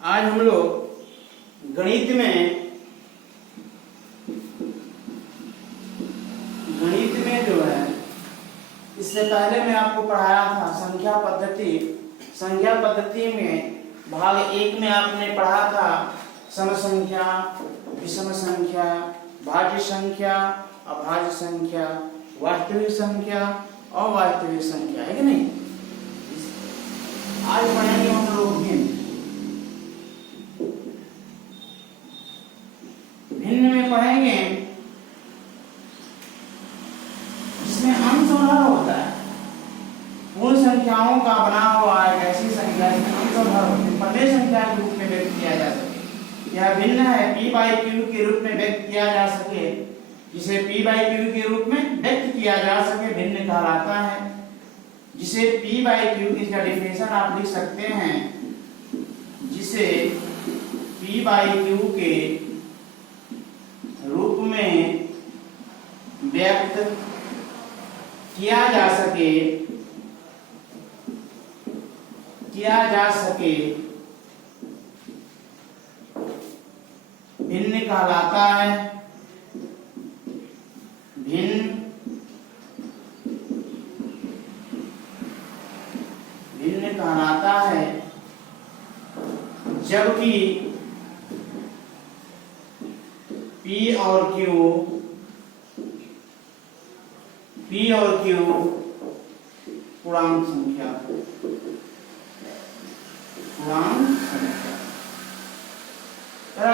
आज हम लोग गणित में जो है, इससे पहले मैं आपको पढ़ाया था संख्या पद्धति। संख्या पद्धति में भाग 1 में आपने पढ़ा था सम संख्या, विषम संख्या, भाज्य संख्या, अभाज्य संख्या, वास्तविक संख्या, अवास्तविक संख्या, है कि नहीं। आज पढ़ेंगे हम लोग भिन्न में पढ़ेंगे, जिसमें अंश और हर होता है। पूर्ण संख्याओं का बना हुआ एक ऐसी संख्या जिसमें अंश और हर होते हैं, प्रमेय संख्या के रूप में व्यक्त किया जा सके। यह भिन्न है p/q के रूप में व्यक्त किया जा सके, जिसे p/q के रूप में व्यक्त किया जा सके भिन्न कहलाता है। जिसे p/q की डेफिनेशन आप लिख सकते हैं, जिसे p/q के रूप में व्यक्त किया जा सके भिन्न कहलाता है। भिन्न कहलाता है, जबकि P और Q पूर्णांक संख्या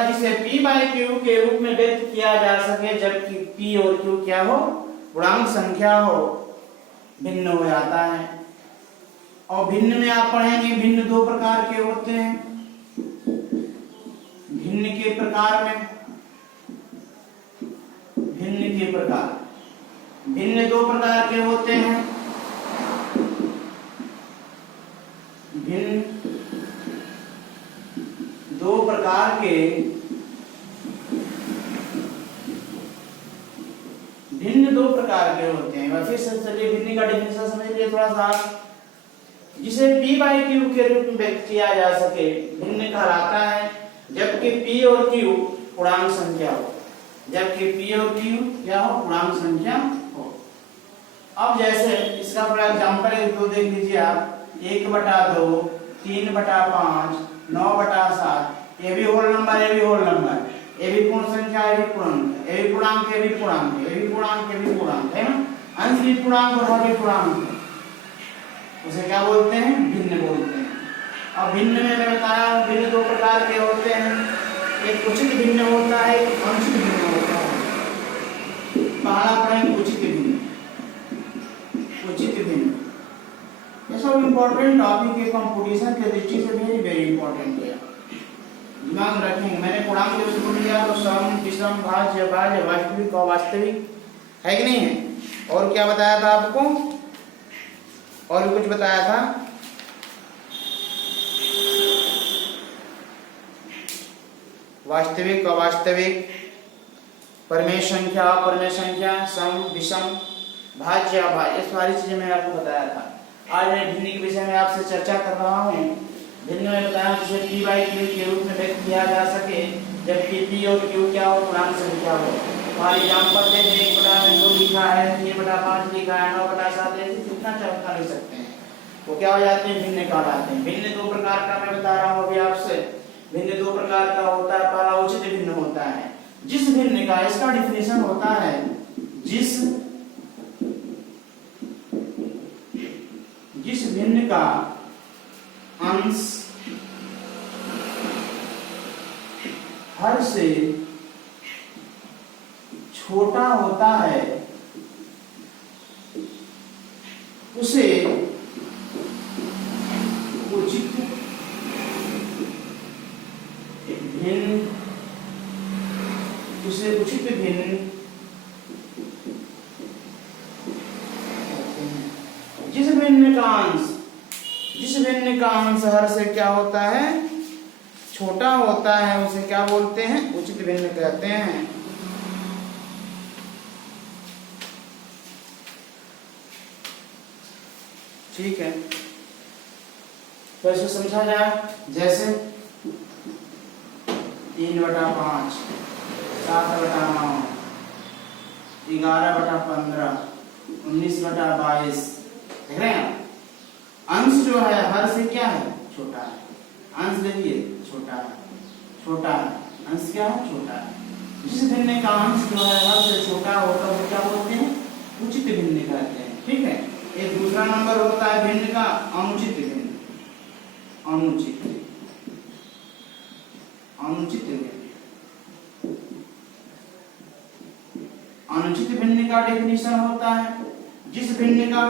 जिसे p/q के रूप में व्यक्त किया जा सके, जबकि P और Q क्या हो, पूर्णांक संख्या हो, भिन्न हो जाता है। और भिन्न में आप पढ़ेंगे भिन्न दो प्रकार के होते हैं। भिन्न के प्रकार भिन्न दो प्रकार के होते हैं। भिन्न दो प्रकार के होते हैं। वैसे चलिए भिन्न का डेफिनेशन समझ लीजिए थोड़ा सा। जिसे p/q के रूप में व्यक्त किया जा सके भिन्न कहलाता है, जबकि P और Q पूर्णांक संख्या हो। जबकि P और Q क्या हो, पूर्णांक संख्या हो। अब जैसे इसका फॉर एग्जांपल दो देख लीजिए आप, 1/2, 3/5, 9/7, ये भी होल नंबर, ये भी होल नंबर, ये भी पूर्ण संख्या, ये भी पूर्णांक, ये भी पूर्णांक, ये भी पूर्णांक, ये भी पूर्णांक, ये भी पूर्णांक, है ना। अंश भी पूर्णांक और हर भी पूर्णांक है, उसे क्या बोलते हैं, भिन्न बोलते हैं। अब भिन्न में मैं बताया हूं भिन्न दो प्रकार के होते हैं, एक उचित भिन्न होता है, एक अनुचित भिन्न होता है। पहला पढ़ेंगे उचित भिन्न। ये सब इम्पोर्टेंट टॉपिक है, कंपटीशन के दृष्टि से वेरी वेरी इंपॉर्टेंट है, दिमाग रखेंगे। मैंने पूर्णांक जब शुरू किया तो सम, विषम, भाज्य, अभाज्य, वास्तविक, अवास्तविक, है कि नहीं है। और क्या बताया था आपको, और भी कुछ बताया था, वास्तविक, अवास्तविक, परमेय संख्या, अपरमेय संख्या, सम, विषम, भाज्य, अभाज्य, ये सारी चीजें मैंने आपको बताया था। आज मैं भिन्न के विषय में आपसे चर्चा कर रहा हूँ। भिन्न में बताया जिसे p/q के रूप में व्यक्त किया जा सके, जबकि P और Q क्या हो, पूर्णांक संख्या हो। हमारे एग्जांपल दे 1/2 लिखा है, 3/5 लिखा है, 9/7, ऐसे कितना चौथा लिख सकते हैं, वो क्या हो जाते हैं, भिन्न कहलाते हैं। भिन्न दो प्रकार का मैं बता रहा हूँ अभी आपसे। भिन्न दो प्रकार का होता है, पहला उचित भिन्न होता है। जिस भिन्न का, इसका डिफिनेशन होता है, जिस भिन्न का अंश हर से छोटा होता है, उसे उचित भिन्न जिस भिन्न का अंश हर से क्या होता है, छोटा होता है, उसे क्या बोलते हैं, उचित भिन्न कहते हैं। ठीक है, तो इसे समझा जाए। जैसे 3/5, 7/9, 11/15, 19/22। देख रहे हैं अंश जो है हर से क्या है, छोटा है। अंश देखिए छोटा है, छोटा है, अंश क्या है, छोटा है। जिस भिन्न का अंश जो है हर से छोटा होता है वो क्या बोलते हैं, उचित भिन्न कहते हैं। ठीक है। एक दूसरा नंबर होता है भिन्न का अनुचित भिन्न, अनुचित भिन्न। अनुचित भिन्न का डेफिनेशन होता है जिस भिन्न का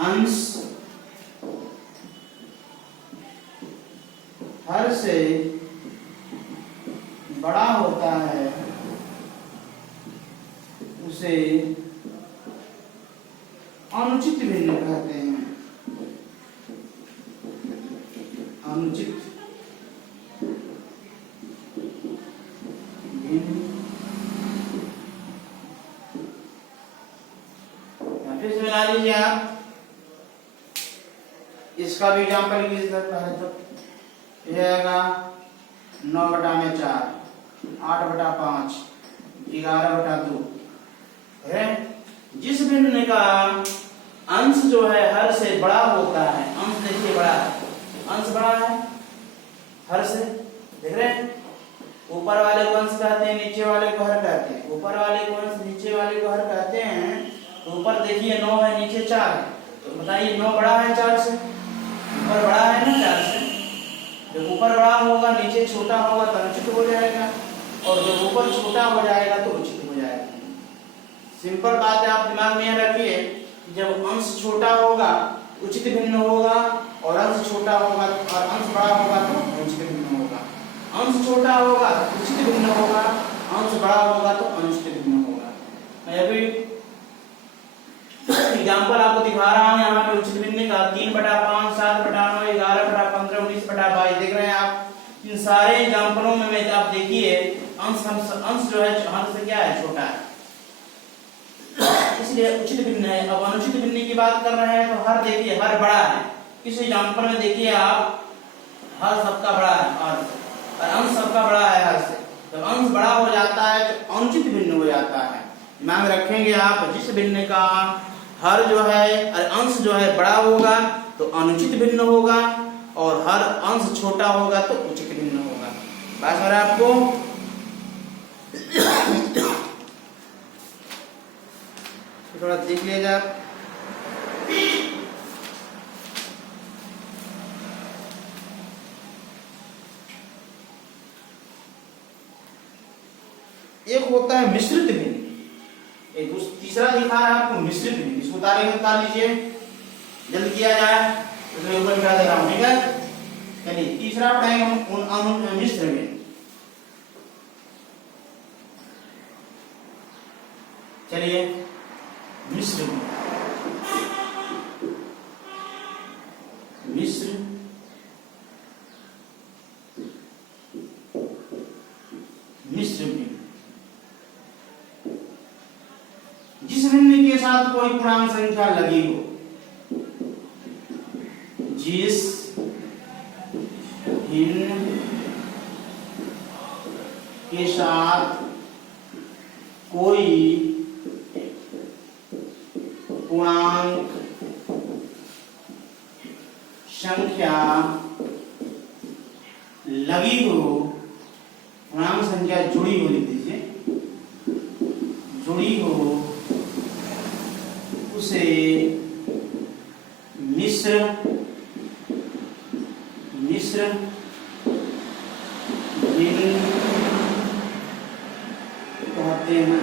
अंश हर से बड़ा होता है उसे अनुचित भिन्न कहते हैं। अनुचित भिन्न। फिर से मिला लीजिए आप, इसका भी एग्जाम्पल कीजिए। पहले तो यह आएगा 9/4, 8/5, 11/2 है। जिस भिन्न का अंश जो है हर से बड़ा होता है, अंश देखिए बड़ा है, अंश बड़ा है हर से, देख रहे हैं। ऊपर वाले को अंश कहते हैं, नीचे वाले को हर कहते हैं। ऊपर वाले को अंश, नीचे वाले को हर कहते हैं। तो ऊपर देखिए 9 है, नीचे 4 है, तो बताइए 9 बड़ा है 4 से, ऊपर बड़ा है ना 4 से। जब ऊपर बड़ा होगा नीचे छोटा होगा तो अनुचित हो जाएगा, और जब ऊपर छोटा हो जाएगा तो उचित हो जाएगा। सिंपल बात है, आप दिमाग में रखिए। जब अंश छोटा होगा उचित भिन्न होगा, और अंश छोटा होगा और अंश बड़ा होगा तो अनुचित भिन्न होगा। अंश छोटा होगा तो उचित भिन्न होगा, अंश बड़ा होगा तो अनुचित भिन्न होगा। मैं अभी एग्जाम्पल आपको दिखा रहा हूं यहाँ पे उचित भिन्न का 3/5, 7/9, 11/15, 19/22। देख रहे हैं आप। इन सारे एग्जाम्पलों में आप देखिए अंश जो है हर से क्या है, छोटा है, इसलिए उचित भिन्न है। अब अनुचित भिन्न की बात कर रहे हैं तो हर देखिए हर बड़ा है। इस एग्जाम्पल में देखिए आप, हर सबका बड़ा है और अंश सबका बड़ा है हर से। जब अंश बड़ा हो जाता है तो अनुचित भिन्न हो जाता है। दिमाग रखेंगे आप, जिस भिन्न का हर जो है अंश जो है बड़ा होगा तो अनुचित भिन्न होगा, और हर अंश छोटा होगा तो उचित भिन्न होगा। बात हो रहा है आपको? थोड़ा देख लीजिए आप। एक होता है मिश्रित भिन्न, एक तीसरा दिखा रहा है आपको मिश्रित भिन्न। इसको उतार लीजिए, जल्द किया जाए तो ऊपर क्या दे रहा हूं, ठीक है। चलिए तीसरा पढ़ेंगे हम मिश्र भिन्न। चलिए मिश्र मिश्र मिश्र भिन्न। जिस भिन्न के साथ कोई पूर्णांक संख्या लगी हो, जिस भिन्न के साथ कोई पूर्णांक संख्या लगी हो, पूर्णांक संख्या जुड़ी हो, लिख दीजिए, जुड़ी हो, उसे मिश्र भिन्न कहते हैं।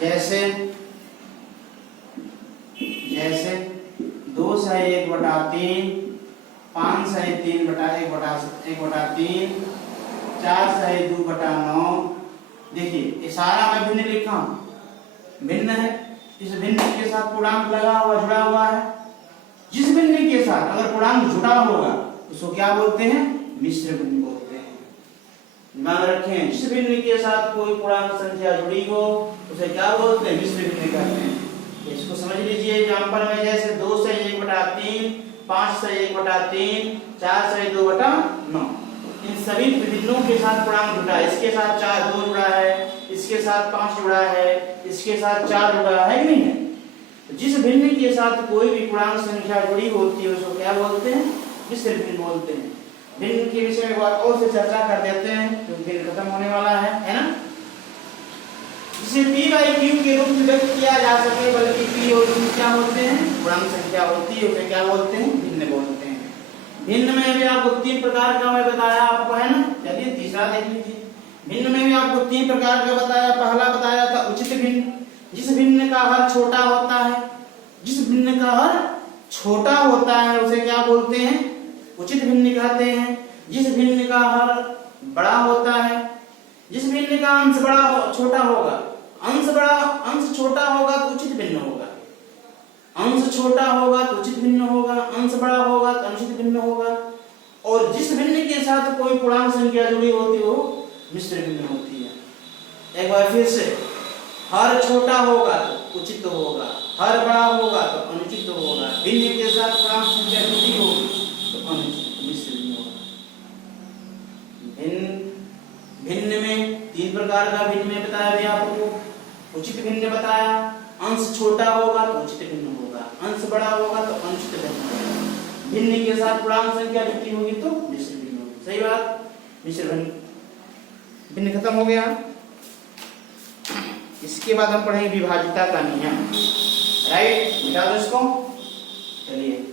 जैसे 2 से 1/3, 5 से 3/1/3, 4 से 2/9। देखिए ये सारा मैं भिन्न लिखा हूं, भिन्न है। इस भिन्न के साथ पूर्णांक लगा हुआ, जुड़ा हुआ है। जिस भिन्न के साथ अगर पूर्णांक जुड़ा होगा उसको क्या बोलते हैं, मिश्र भिन्न बोलते हैं। दिमाग रखें, जिस भिन्न के साथ कोई पूर्णांक संख्या जुड़ी हो उसे क्या बोलते हैं? मिश्र भिन्न कहते हैं। तो इसको समझ लीजिए। एग्जांपल में जैसे 2 से 1/3, 5 से 1/3, 4 से 2/9, इन सभी भिन्नों के साथ पूर्णांक जुड़ा है। इसके साथ 4 2 जुड़ा है, इसके साथ 5 जुड़ा है, इसके साथ 4 जुड़ा है कि नहीं है? तो जिस भिन्न के साथ कोई भी पूर्णांक संख्या जुड़ी होती है उसको क्या बोलते हैं? मिश्र भिन्न बोलते हैं। भिन्न के विषय में बात और से चर्चा कर देते हैं क्योंकि दिन खत्म होने वाला है ना। जिसे p/q के रूप में व्यक्त किया जा सके, बल्कि p और q क्या होते हैं? पूर्णांक संख्या होती है, उसे क्या बोलते हैं? भिन्न बोलते हैं। भिन्न में भी आपको 3 प्रकार का मैं बताया आपको, है ना। चलिए तीसरा देख लीजिए। भिन्न में भी आपको 3 प्रकार का बताया। पहला बताया था उचित भिन्न, जिस भिन्न का हर छोटा होता है। जिस भिन्न का हर छोटा होता है उसे क्या बोलते हैं? उचित भिन्न कहते हैं। जिस भिन्न का हर बड़ा होता है, जिस भिन्न का अंश बड़ा छोटा होगा, अंश छोटा होगा तो उचित भिन्न होगा, अंश छोटा होगा तो उचित भिन्न होगा, अंश बड़ा होगा तो अनुचित भिन्न होगा। और जिस भिन्न के साथ कोई पूर्णांक संख्या जुड़ी होती है वो मिश्र भिन्न होती है। एक बार फिर से, हर छोटा होगा तो उचित होगा, हर बड़ा होगा तो अनुचित होगा, भिन्न के साथ पूर्णांक संख्या जुड़ी होगी तो अनुचित मिश्र भिन्न होगा। भिन्न में 3 प्रकार का भिन्न में बताया गया आपको। उचित भिन्न बताया, अंश छोटा होगा तो उचित भिन्न होगा, अंश बड़ा होगा तो अनुचित भिन्न होगा, भिन्न के साथ पूर्णांक संख्या जुड़ी होगी तो मिश्र भिन्न होगी। सही बात। मिश्र भिन्न खत्म हो गया। इसके बाद हम पढ़ेंगे विभाज्यता का नियम। राइट, मिटा दो इसको। चलिए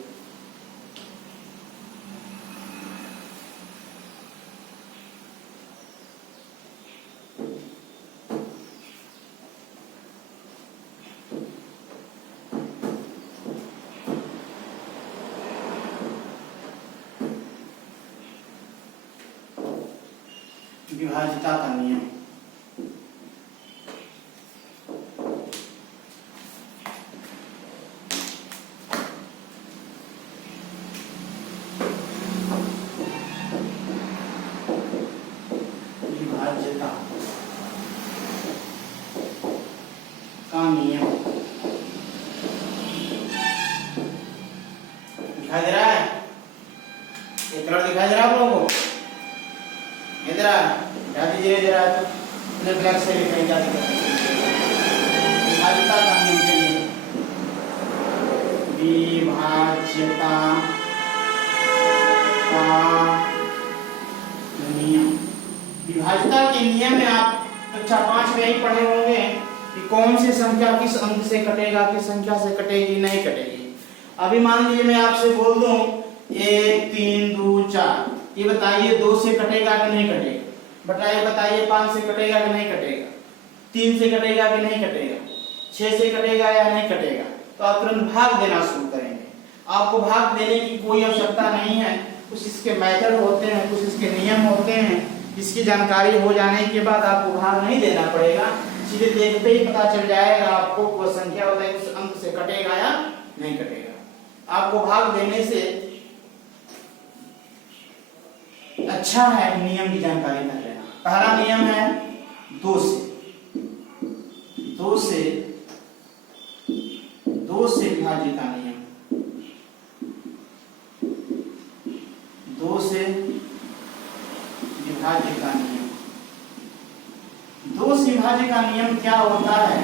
विभाज्यता का नियम। विभाज्यता का नियम दिखाई दे रहा है? ये कलर दिखाई दे रहा है आप लोगों को? इधर हटा दीजिए जरा, तो ब्लैक से लिखाई जाती है। विभाज्यता का नियम के लिए विभाज्यता का नियम। विभाज्यता के नियम में आप कक्षा 5 में ही पढ़े होंगे कि कौन सी संख्या किस अंक से कटेगा, किस संख्या से कटेगी, नहीं कटेगी। अभी मान लीजिए मैं आपसे बोल दूं 1 3 2 4, ये बताइए 2 से कटेगा कि नहीं कटेगा? बताइए 5 से कटेगा कि नहीं कटेगा? 3 से कटेगा कि नहीं कटेगा? 6 से कटेगा या नहीं कटेगा? तो आप तुरंत भाग देना शुरू करेंगे। आपको भाग देने की कोई आवश्यकता नहीं है। कुछ इसके मेथड होते हैं, कुछ इसके नियम होते हैं, इसकी जानकारी हो जाने के बाद आपको भाग नहीं देना पड़ेगा। सीधे देखते ही पता चल जाएगा आपको वो संख्या होता है उस अंक से कटेगा या नहीं कटेगा। आपको भाग देने से अच्छा है नियम की जानकारी कर लेना। पहला नियम है 2 से विभाज्यता नियम। 2 से विभाज्यता नियम। 2 से विभाज्य का नियम क्या होता है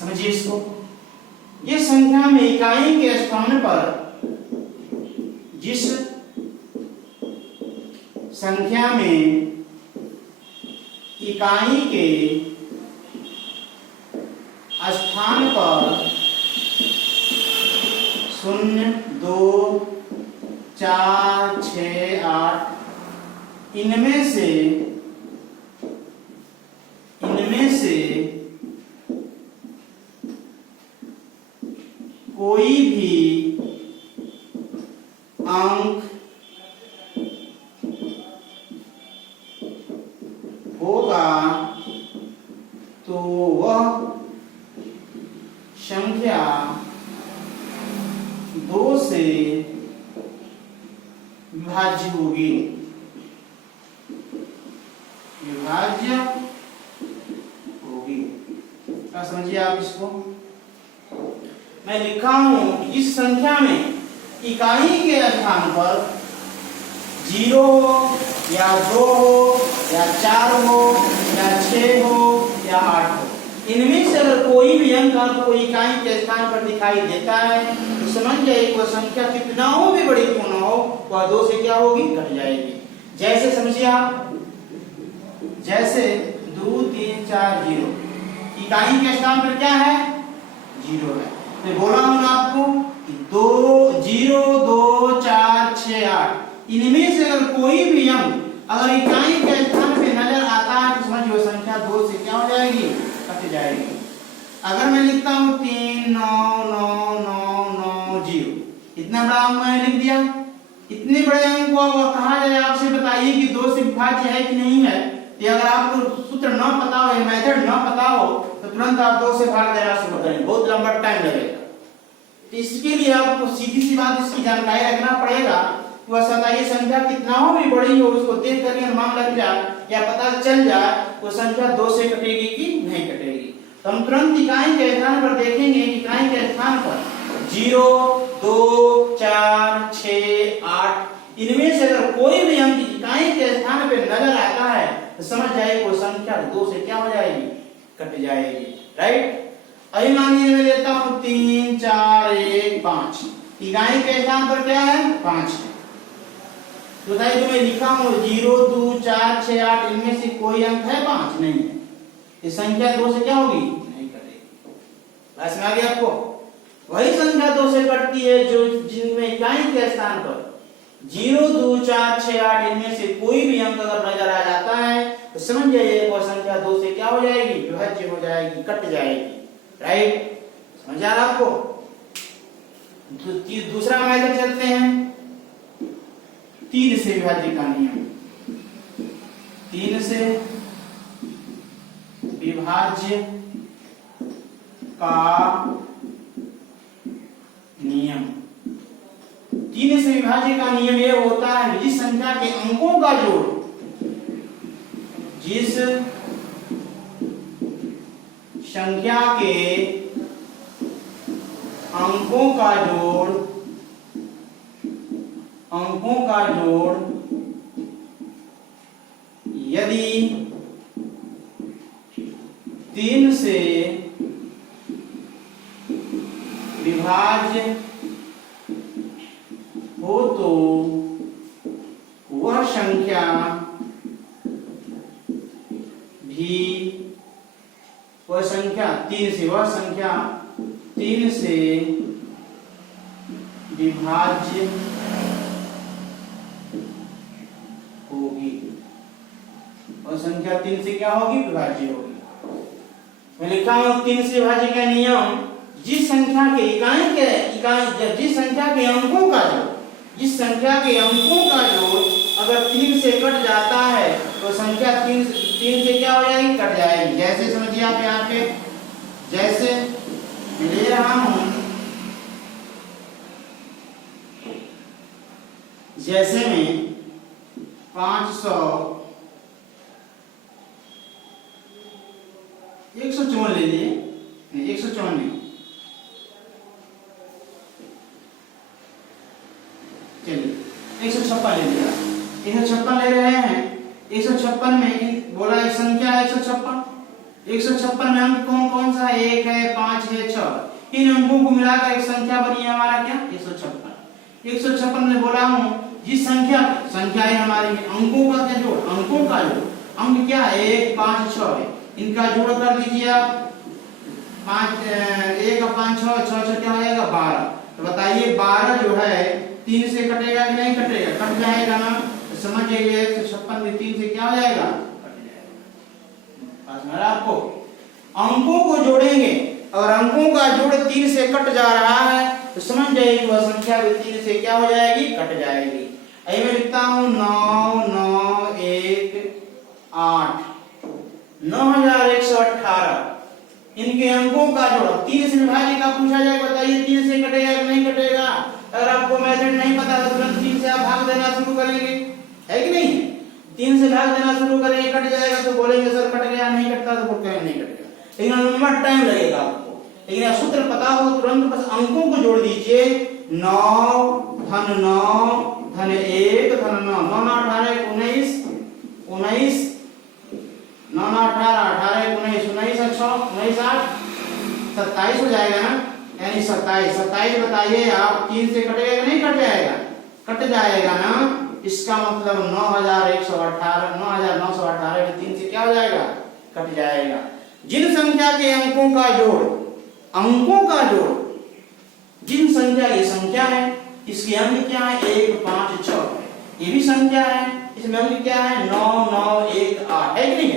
समझिए इसको। ये संख्या में इकाई के स्थान पर जिस संख्या में इकाई के स्थान पर 0 2 4 6 8 इनमें से कोई भी अंक होगा तो वह संख्या 2 से विभाज्य होगी। विभाज्य समझिए आप इसको। मैं लिखा हूं इस संख्या में इकाई के स्थान पर 0 हो या 2 हो या 4 हो या 6 हो या 8 हो, इनमें से अगर कोई भी अंक आपको इकाई के स्थान पर दिखाई देता है तो समझ जाइए वह संख्या कितना हो भी बड़ी क्यों ना हो, वह 2 से क्या होगी, कट जाएगी। जैसे समझिए आप, जैसे 2 3 4 0, इकाई के स्थान पर क्या है, 0 है। मैं बोला हूं ना आपको कि 2 0 2 4 6 8, इनमें से अगर कोई भी अंक अगर इकाई के स्थान पे नजर आता है तो समझिए वो संख्या 2 से क्या हो जाएगी, कट जाएगी। अगर मैं लिखता हूं 3 9 9 9 9 0, इतना बड़ा अंक मैंने लिख दिया। इतने बड़े अंक को अगर कहा जाए आपसे बताइए कि 2 से विभाज्य है कि नहीं है, तो अगर आपको सूत्र न पता हो या मेथड न पता हो तो तुरंत आप 2 से भाग देना शुरू करें, बहुत लंबा टाइम लगेगा। तो इसके लिए आपको सीधी सी बात इसकी जानकारी रखना पड़ेगा। वह सताई संख्या कितना हो भी बड़ी हो, उसको देख कर अनुमान लग जाए या पता चल जाए वो संख्या 2 से कटेगी कि नहीं कटेगी। तो हम तुरंत इकाई के स्थान पर देखेंगे, इकाई के स्थान पर 0 2 4 6 8, इनमें से अगर कोई भी अंक इकाई के स्थान पर नजर आता है तो समझ जाइए वो संख्या 2 से क्या हो जाएगी, कट जाएगी। राइट। अभी मान लीजिए मैं लेता हूं 3 4 1 5, इकाई के स्थान पर क्या है, 5 है। तो भाई जो मैं लिखा हूं 0 2 4 6 8, इनमें से कोई अंक है, 5 नहीं है, इस संख्या 2 से क्या होगी, नहीं कटेगी। बात समझ आ गई आपको। वही संख्या 2 से कटती है जो जिनमें इकाई के स्थान पर 0 2 4 6 8, इनमें से कोई भी अंक अगर नजर आ जाता है तो समझ जाइए वो संख्या 2 से क्या हो जाएगी, विभाज्य हो जाएगी, कट जाएगी। राइट, समझ आ रहा आपको। दूसरा मेथड चलते हैं, 3 से विभाज्य का नियम। 3 से विभाज्य का नियम। 3 से विभाज्य का नियम यह होता है जिस संख्या के अंकों का जोड़, जिस संख्या के अंकों का जोड़ यदि 3 से विभाज्य हो तो वह संख्या भी, वह संख्या 3 से विभाज्य होगी, और संख्या 3 से क्या होगी, विभाज्य होगी। मैं लिखा हूं 3 से विभाज्य का नियम, जिस संख्या के जिस संख्या के अंकों का जोड़, जिस संख्या के अंकों का जोड़ अगर 3 से कट जाता है तो संख्या 3 से क्या हो जाएगी, कट जाएगी। जैसे समझिए आप यहाँ पे, जैसे ले रहा हूं, जैसे में 500 154 ले लिए, 154 नहीं, चलिए 156 ले लिया, 156 ले रहे हैं। 156 में बोला एक संख्या है 156 में अंक कौन कौन सा है, 1 है 5 है 6, इन अंकों को मिलाकर एक संख्या बनी है हमारा क्या, 156 में बोला हूं जिस संख्या है हमारे में अंकों का क्या जोड़, अंक क्या है 1 5 6 है, इनका जोड़ कर दीजिए आप, 5 1 5 6 6 क्या हो जाएगा 12। तो बताइए 12 जो है 3 से कटेगा कि नहीं कटेगा, कट जाएगा ना। तो समझ जाइए 156 में 3 से क्या हो जाएगा, कट जाएगा। आपको अंकों को जोड़ेंगे और अंकों का जोड़ 3 से कट जा रहा है तो समझ जाइए वह संख्या भी 3 से क्या हो जाएगी, कट जाएगी। अभी मैं लिखता हूं 9 9 1 8, 9118, इनके अंकों का जोड़ 3 से विभाज्य का पूछा जाए, बताइए 3 से कटेगा कि नहीं कटेगा। अगर आपको मेथड नहीं पता तो तुरंत 3 से आप भाग देना शुरू करेंगे, है कि नहीं। 3 से भाग देना शुरू करेंगे, कट जाएगा तो बोलेंगे सर कट गया, नहीं कटता तो बोलते हैं नहीं कटेगा। लेकिन नंबर टाइम लगेगा आपको। लेकिन यह सूत्र पता हो तुरंत बस अंकों को जोड़ दीजिए। 9 धन 9 धन 1 धन 9, 9 9 18 19 19 9 9 18 18 19 19 19 8 27 हो जाएगा ना, यानी 27 27 बताइए आप 3 से कटेगा कि नहीं कट जाएगा? कट जाएगा ना। इसका मतलब 9118 9918 में 3 से क्या हो जाएगा? कट जाएगा। जिन संख्या के अंकों का जोड़, अंकों का जोड़, जिन संख्या ये संख्या है इसके अंक क्या है? 1 5 6, ये भी संख्या है, इसमें अंक क्या है? 9 9 1 8 है कि नहीं?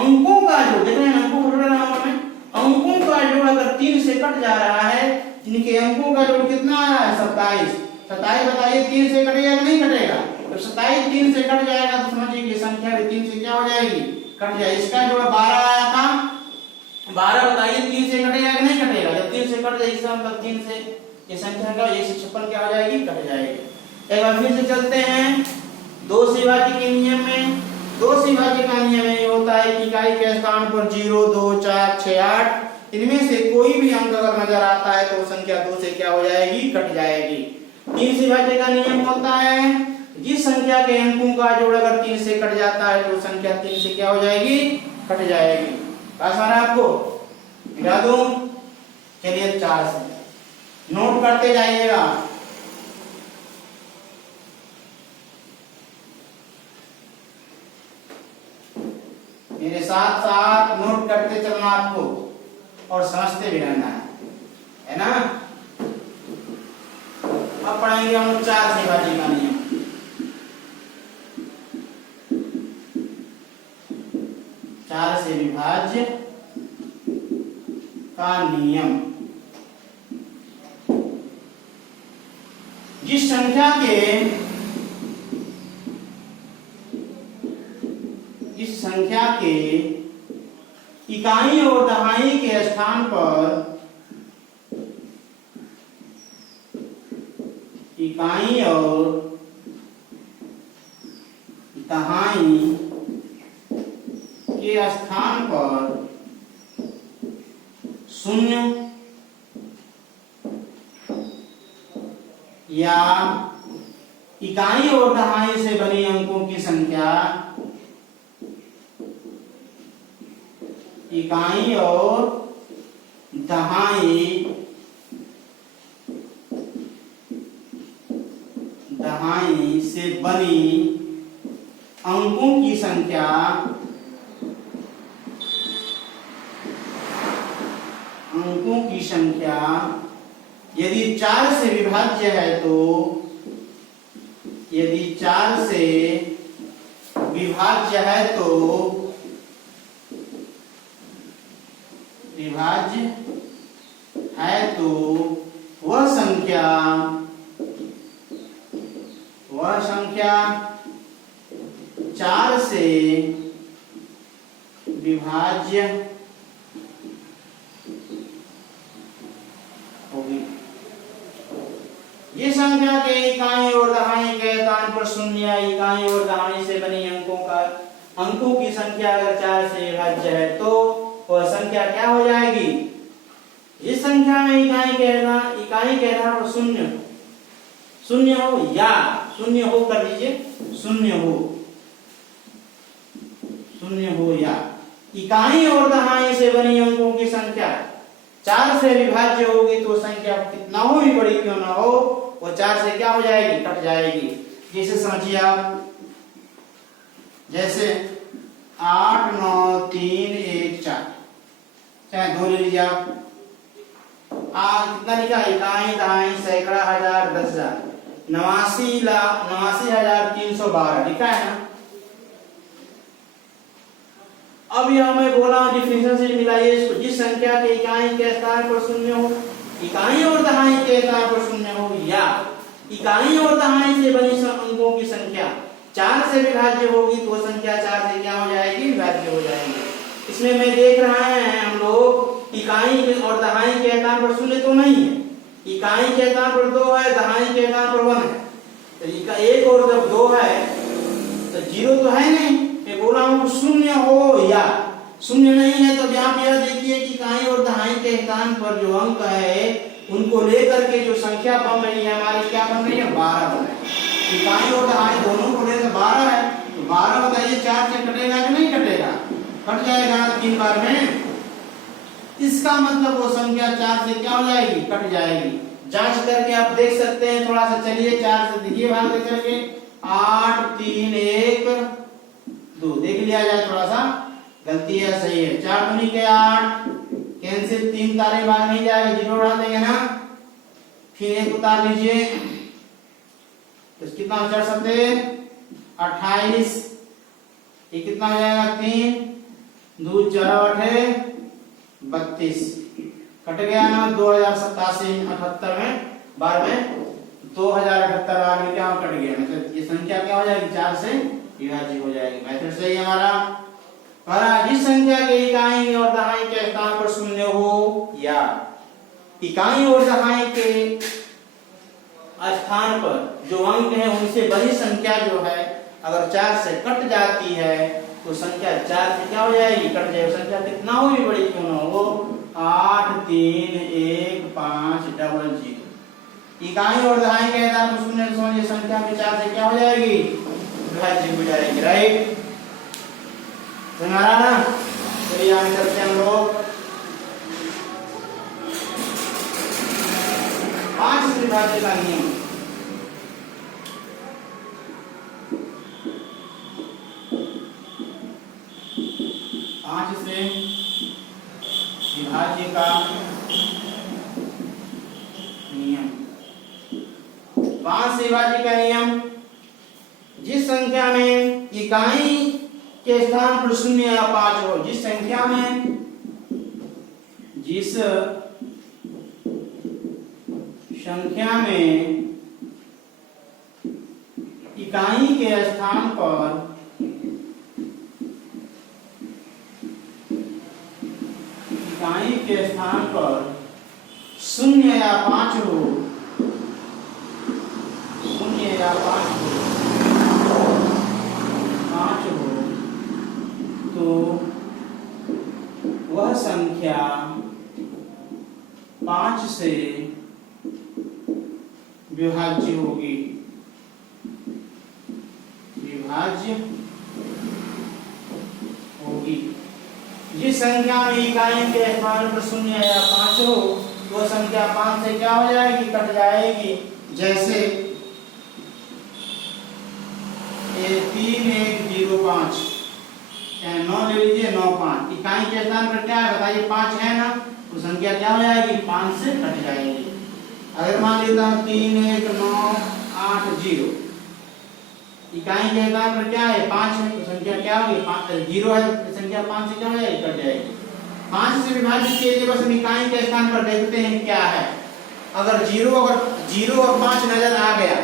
अंकों का जोड़ देख रहे हैं, अंकों को जोड़ रहा हूं मैं। अंकों का जोड़ अगर 3 से कट जा रहा है, इनके अंकों का जोड़ कितना आ रहा है? 27 27 बताइए 3 से कटेगा कि नहीं कटेगा? तो 27 3 से कट जाएगा तो समझिए कि संख्या भी 3 से क्या हो जाएगी? कट जाएगी। इसका जोड़ 12 आया था, 12 बताइए 3 से कटेगा कि नहीं कटेगा? जब 3 से कट जाएगी इसका मतलब 3 से ये संख्या का 156 क्या हो जाएगी? कट जाएगी। एक बार फिर से चलते हैं 2 से विभाज्य के नियम में। 2 से विभाज्य का नियम ये होता है कि इकाई के स्थान पर 0 2 4 6 8 इनमें से कोई भी अंक अगर नजर आता है तो संख्या 2 से क्या हो जाएगी? कट जाएगी। 3 से विभाज्य का नियम होता है जिस संख्या के अंकों का जोड़ अगर 3 से कट जाता है तो संख्या 3 से क्या हो जाएगी? कट जाएगी। आसान है आपको? मिटा दूं? चलिए 4 से नोट करते जाइएगा। मेरे साथ साथ नोट करते चलना आपको और समझते भी रहना है ना? अब पढ़ेंगे हम 4 से विभाज्य का नियम। 4 से विभाज्य का नियम। जिस संख्या के इकाई और दहाई के स्थान पर इकाई और दहाई के स्थान पर 0 या इकाई और दहाई से बनी अंकों की संख्या, इकाई और दहाई से बनी अंकों की संख्या यदि 4 से विभाज्य है तो, यदि 4 से विभाज्य है तो वह संख्या 4 से विभाज्य होगी। ये संख्या के इकाई और दहाई के स्थान पर 0 या इकाई और दहाई से बनी अंकों की संख्या अगर 4 से विभाज्य है तो वह संख्या क्या हो जाएगी? इस संख्या में इकाई के आधार पर 0 हो या 0 हो कर दीजिए, 0 हो या इकाई और दहाई से बनी अंकों की संख्या 4 से विभाज्य होगी तो संख्या कितना हो भी बड़ी क्यों ना हो वो 4 से क्या हो जाएगी? कट जाएगी। जैसे समझिए आप, जैसे 8 9 3 1 4, चाहे 2 ले लीजिए आप। कितना लिखा? इकाई दहाई सैकड़ा हजार 10,000 89,312 लिखा है ना। अब यह मैं बोला डिफिनेशन से मिलाइए इसको। जिस संख्या के इकाई के स्थान पर 0 हो, इकाई और दहाई के स्थान पर 0 हो या इकाई और दहाई से बनी अंकों की संख्या 4 से विभाज्य होगी तो संख्या 4 से क्या हो जाएगी? विभाज्य हो जाएगी। इसमें मैं देख रहा है हम लोग इकाई और दहाई के स्थान पर 0 तो नहीं है, इकाई के स्थान पर 2 है, दहाई के स्थान पर 1 है। तो 1 और जब 2 है तो 0 तो है नहीं। मैं बोला हूं 0 हो या शून्य नहीं है तो यहाँ पे यह देखिए कि इकाई और दहाई के स्थान पर जो अंक है उनको लेकर के जो संख्या बन रही है हमारी क्या बन रही है 12 बन रही है। इकाई और दहाई दोनों को लेकर 12 है तो 12 बताइए 4 से कटेगा कि नहीं कटेगा? कट जाएगा 3 बार में। इसका मतलब वो संख्या 4 से क्या हो जाएगी? कट जाएगी। जांच करके आप देख सकते हैं, थोड़ा सा चलिए 4 से देखिए भाग दे करके 8 3 1 2 देख लिया जाए, थोड़ा सा गलती है सही है। 4 दूनी के 8 कैंसिल, 3 तारे भाग नहीं जाएगा, जीरो उड़ा देंगे ना, फिर 1 उतार लीजिए तो कितना 4 सकते 28, ये कितना हो जाएगा 3 2 4 8 32 कट गया ना 2087 78 में बार में 2078 बार में क्या कट गया, मतलब ये संख्या क्या हो जाएगी 4 से विभाज्य हो जाएगी। मेथड सही है हमारा। पहला, जिस संख्या के इकाई और दहाई के स्थान पर शून्य हो या इकाई और दहाई के स्थान पर जो अंक है उनसे बड़ी संख्या जो है अगर 4 से कट जाती है तो संख्या 4 से क्या हो जाएगी? कट जाएगी। संख्या कितना हो भी बड़ी क्यों ना हो, 8 3 1 5 0 इकाई और दहाई के स्थान पर शून्य समझिए संख्या भी 4 से क्या हो जाएगी? विभाज्य हो जाएगी। राइट, हमारा ना चलिए आगे चलते हैं हम लोग 5 से विभाज्य का नियम। विभाज्य का नियम, 5 से विभाज्य का नियम, जिस संख्या में इकाई के स्थान पर शून्य या 5 हो, जिस संख्या में इकाई के स्थान पर शून्य या 5 हो, तो वह संख्या 5 से विभाज्य होगी। जिस संख्या में इकाई के स्थान पर शून्य या 5 हो वो संख्या 5 से क्या हो जाएगी? कट जाएगी। जैसे 3 1 0 5 9 ले लीजिए 9 5 इकाई के स्थान पर क्या है बताइए? 5 है ना, तो संख्या क्या हो जाएगी? 5 से कट जाएगी। अगर मान लेता हूँ 3 1 9 8 0 इकाई के स्थान पर क्या है? 5 है, तो संख्या क्या होगी? 5 0 है तो संख्या 5 से क्या हो जाएगी? कट जाएगी। 5 से विभाजित कीजिए, बस हम इकाई के स्थान पर देखते हैं क्या है। अगर 0 और 5 नजर आ गया,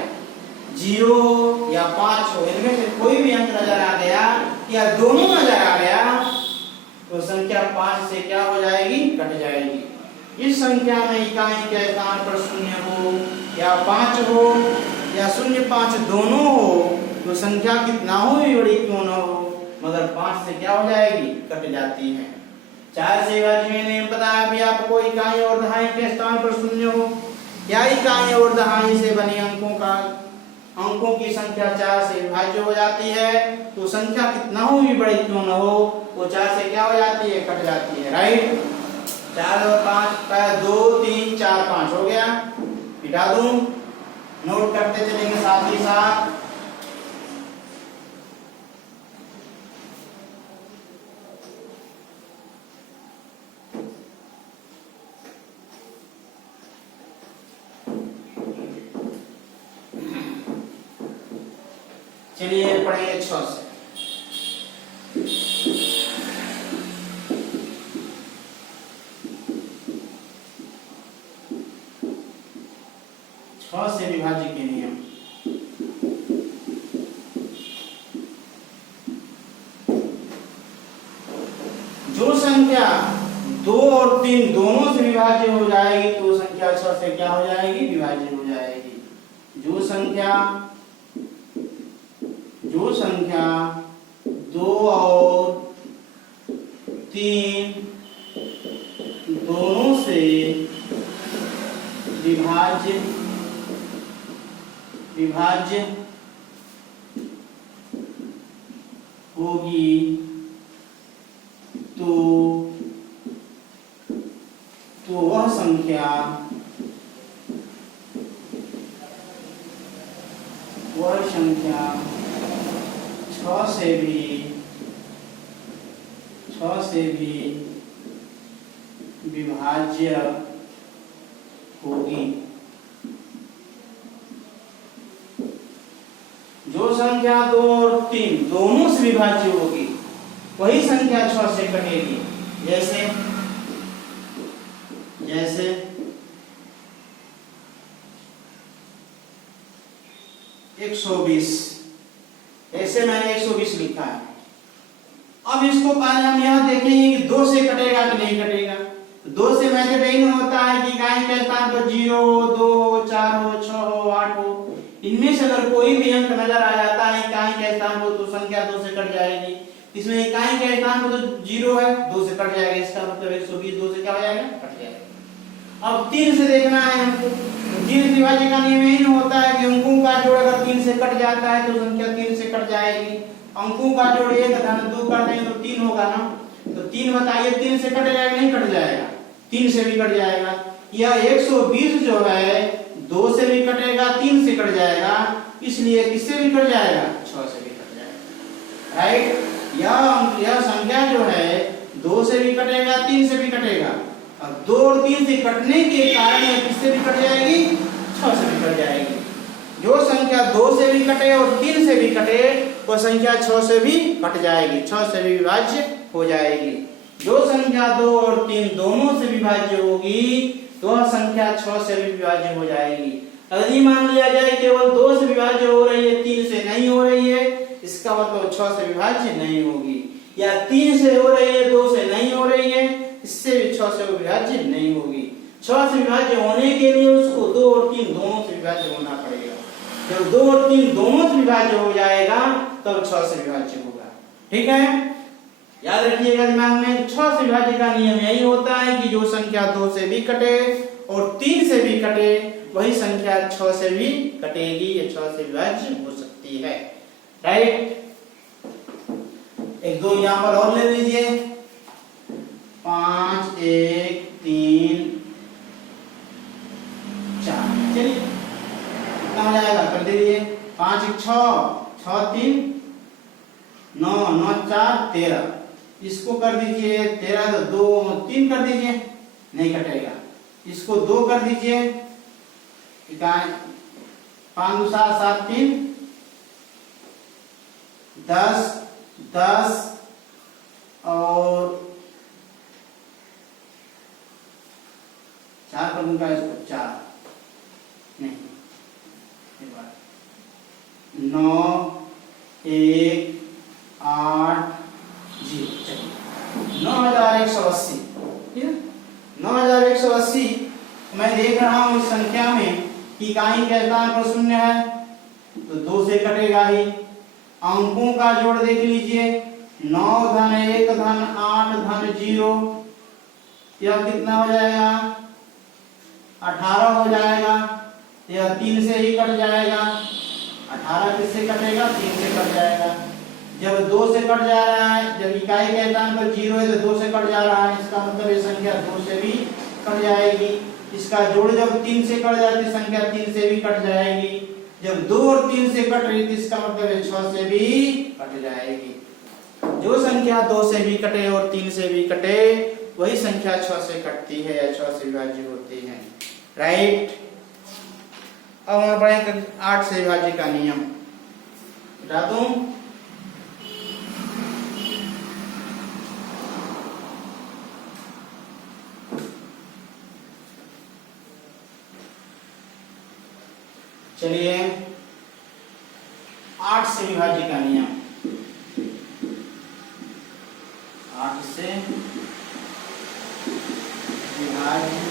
0 या 5 हो, इनमें से कोई भी अंक नजर आ गया या दोनों नजर आ गया तो संख्या 5 से क्या हो जाएगी? कट जाएगी। इस संख्या में इकाई के स्थान पर शून्य हो या 5 हो या 0 5 दोनों हो तो संख्या कितना हो भी बड़ी क्यों ना हो मगर 5 से क्या हो जाएगी? कट जाती है। 4 से विभाज्य में नहीं पता अभी आपको, इकाई और दहाई के स्थान पर शून्य हो या इकाई और दहाई से बने अंकों की संख्या 4 से विभाज्य हो जाती है तो संख्या कितना हो भी बड़ी क्यों ना हो वो 4 से क्या हो जाती है? कट जाती है। राइट, 4 और 5 2 3 4 5 हो गया, मिटा दूं, नोट करते चलेंगे साथ ही साथ। चलिए पढ़ेंगे 6 से। से विभाज्य के नियम। जो संख्या 2 और 3 दोनों से विभाज्य हो जाएगी तो संख्या 6 से क्या हो जाएगी? विभाज्य हो जाएगी। जो संख्या 2 और 3 दोनों से विभाज्य होगी तो वह संख्या 6 से भी विभाज्य होगी। जो संख्या 2 और 3 दोनों से विभाज्य होगी वही संख्या 6 से कटेगी। जैसे 120, ऐसे मैंने 120 लिखा है। अब इसको पहले हम यह देखेंगे कि 2 से कटेगा कि नहीं कटेगा। 2 से मेथड यही होता है कि इकाई के स्थान पर 0 हो, 2 हो, 4 हो, 6 हो, 8 हो, इनमें से अगर कोई भी अंक नजर आ जाता है इकाई के स्थान पर तो संख्या 2 से कट जाएगी। इसमें इकाई के स्थान पर तो 0 है, 2 से कट जाएगा। इसका मतलब 120 2 से क्या हो जाएगा, कट जाएगा। अब 3 से देखना है हमको। 3 से विभाज्य का नियम यही होता है कि अंकों का जोड़ अगर 3 से कट जाता है तो संख्या 3 से कट जाएगी। अंकों का जोड़ 1 धन 2 कर देंगे तो 3 होगा ना। तो 3 बताइए 3 से कट जाएगा नहीं कट जाएगा? 3 से भी कट जाएगा। यह 120 जो है 2 से भी कटेगा, 3 से कट जाएगा, इसलिए किससे भी कट जाएगा, 6 से भी कट जाएगा। राइट। यह संख्या जो है 2 से भी कटेगा, 3 से भी कटेगा। अब 2 और 3 से कटने के कारण यह किससे भी कट जाएगी, 6 से भी कट जाएगी। जो संख्या 2 से भी कटे और 3 से भी कटे वह संख्या 6 से भी कट जाएगी, 6 से भी विभाज्य हो जाएगी। जो संख्या 2 और 3 दोनों से विभाज्य होगी तो वह संख्या 6 से भी विभाज्य हो जाएगी। अगर ये मान लिया जाए केवल 2 से विभाज्य हो रही है, 3 से नहीं हो रही है, इसका मतलब 6 से विभाज्य नहीं होगी। या 3 से हो रही है, 2 से नहीं हो रही है, इससे भी 6 से विभाज्य नहीं होगी। 6 से विभाज्य होने के लिए उसको 2 और 3 दोनों से विभाज्य होना पड़ेगा। जब 2 और 3 दोनों से विभाज्य हो जाएगा तब 6 से विभाज्य होगा। ठीक है, याद रखिएगा दिमाग में। 6 से विभाज्य का नियम यही होता है कि जो संख्या 2 से भी कटे और 3 से भी कटे वही संख्या 6 से भी कटेगी, या 6 से विभाज्य हो सकती है। राइट। एक दो एग्जांपल और ले लीजिए। 5 1 3 4, चलिए कितना हो जाएगा कर दीजिए। 5 1 6 6 3 9 9 4 13, इसको कर दीजिए 13 तो 2 3 कर दीजिए, नहीं कटेगा। इसको 2 कर दीजिए, 5 2 7 7 3 10 10 और 4 कर दूंगा इसको 4 नहीं 9 1 8 0। 9180, ठीक है। 9180 मैं देख रहा हूं इस संख्या में कि इकाई के स्थान पर 0 है तो 2 से कटेगा ही। अंकों का जोड़ देख लीजिए, 9 धन 1 धन 8 धन 0, यह कितना हो जाएगा, 18 हो जाएगा। यह 3 से ही कट जाएगा। 18 किससे कटेगा, 3 से कट जाएगा। जब 2 से कट जा रहा है, जब इकाई के स्थान पर 0 है तो 2 से कट जा रहा है, इसका मतलब ये संख्या 2 से भी कट जाएगी। इसका जोड़ जब 3 से कट जाती है संख्या 3 से भी कट जाएगी। जब 2 और 3 से कट रही थी इसका मतलब 6 से भी कट जाएगी। जो संख्या 2 से भी कटे और 3 से भी कटे वही संख्या 6 से कटती है या 6 से विभाज्य होती है। राइट। अब हम पढ़ेंगे 8 से विभाज्य का नियम। बता दूं, चलिए 8 से विभाज्य का नियम। 8 से विभाज्य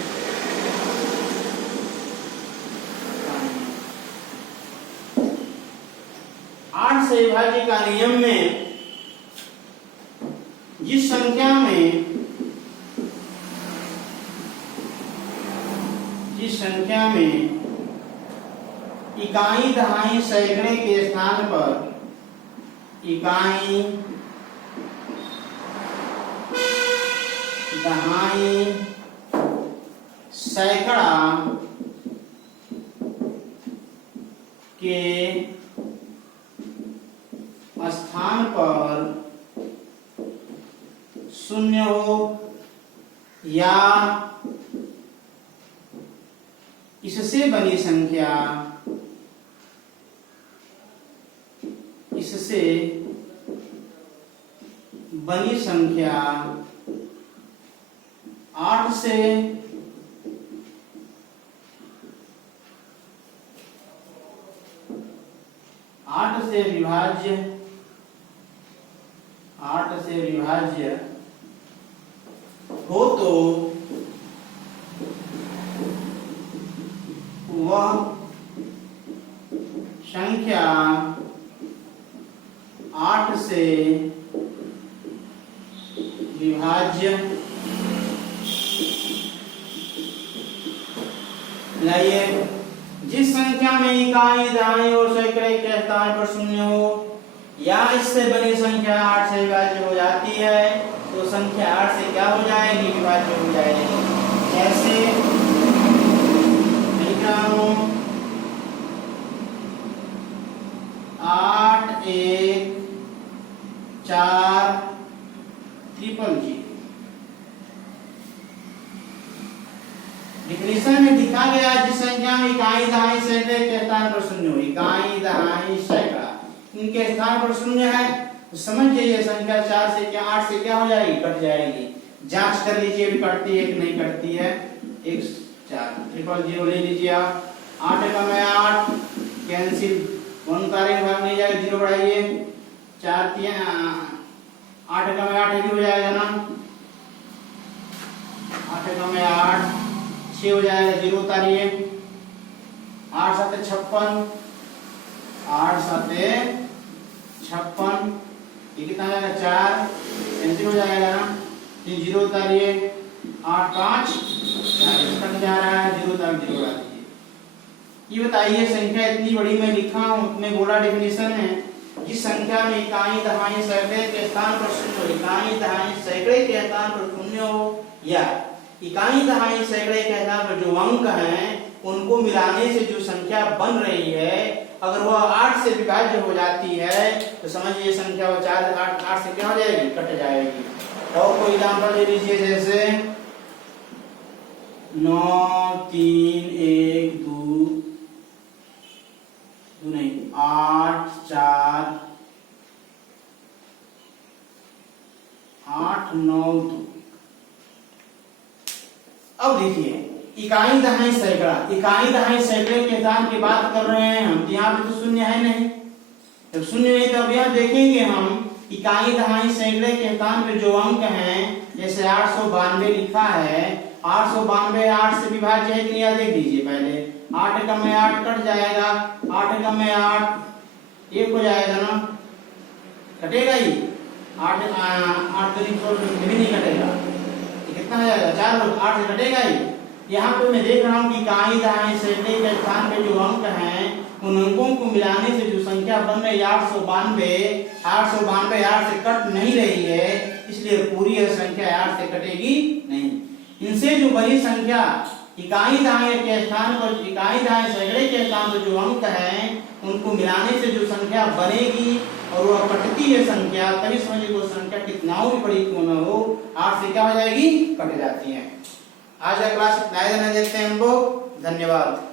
8 से विभाज्य का नियम में जिस संख्या में इकाई दहाई सैकड़े के स्थान पर इकाई दहाई सैकड़ा के स्थान पर शून्य हो या इससे बनी संख्या 8 से विभाज्य हो तो वह संख्या 8 से विभाज्य लाइए। जिस संख्या में इकाई दहाई और सैकड़े के स्थान पर शून्य हो या इससे बनी संख्या 8 से विभाज्य हो जाती है तो संख्या 8 से क्या हो जाएगी? विभाज्य हो जाएगी। जैसे लिखा हूं 8 1 4 000। डिफिनेशन में दिखा गया जिस संख्या में इकाई दहाई सैकड़े के स्थान पर शून्य हो, इकाई दहाई सैकड़ा इनके स्थान पर शून्य है तो समझ जाइए संख्या 4 से क्या 8 से क्या हो जाएगी? कट जाएगी। जांच कर लीजिए भी कटती है कि नहीं कटती है। 1 4 000 ले लीजिए आप। 8 का में 8 कैंसिल 1 तारीख भाग नहीं जाएगा 0 बढ़ाइए 4 3 8 का में 8 ही हो जाएगा ना। 8 का में 8 6 हो जाएगा 0 उतारिए। 8 7 56 8 7 56 ये कितना आ जाएगा 4 कैंसिल हो जाएगा ना। 3 0 उतारिए। 8 5 40 कट जा रहा है 0 तक 0 उड़ा दीजिए। ये बताइए संख्या इतनी बड़ी मैं लिखा हूं उसमें बोला डिफिनेशन है जिस संख्या में इकाई दहाई सैकड़े के स्थान पर शून्य हो, इकाई दहाई सैकड़े के स्थान पर शून्य हो या इकाई दहाई सैकड़े के स्थान पर जो अंक हैं उनको मिलाने से जो संख्या बन रही है अगर वह 8 से विभाज्य हो जाती है तो समझिए संख्या वो 4 8 से क्या हो जाएगी? कट जाएगी। और कोई एग्जांपल ले लीजिए जैसे 9 3 1 2 नहीं 8 4 8 9 2। अब देखिए इकाई दहाई सैकड़े के स्थान की बात कर रहे हैं हम। यहाँ पे तो शून्य है नहीं, जब शून्य नहीं तो अब यहाँ देखेंगे हम इकाई दहाई सैकड़े के स्थान पे जो अंक हैं जैसे 892 लिखा है। 892 8 से विभाज्य है कि नहीं देख लीजिए पहले। 8 का में 8 कट जाएगा। 8 का में 8 1 हो जाएगा ना, कटेगा ही। 8 8 भी नहीं कटेगा, कितना हो जाएगा 4 8 से कटेगा ही। यहाँ पे मैं देख रहा हूँ कि इकाई दहाई सैकड़े के स्थान पे जो अंक हैं उन अंकों को मिलाने से जो संख्या बन रही है 892 8 से कट नहीं रही है, इसलिए पूरी यह संख्या 8 से कटेगी नहीं। इनसे जो बड़ी संख्या इकाई दहाई के स्थान पर इकाई दहाई सैकड़े के स्थान पर जो अंक हैं उनको मिलाने से जो संख्या बनेगी और वह कटती है संख्या, तभी समझिए वो संख्या कितना भी बड़ी क्यों न हो 8 से क्या हो जाएगी? कट जाती है। आज का क्लास इतना ही देते हैं हम लोग। धन्यवाद।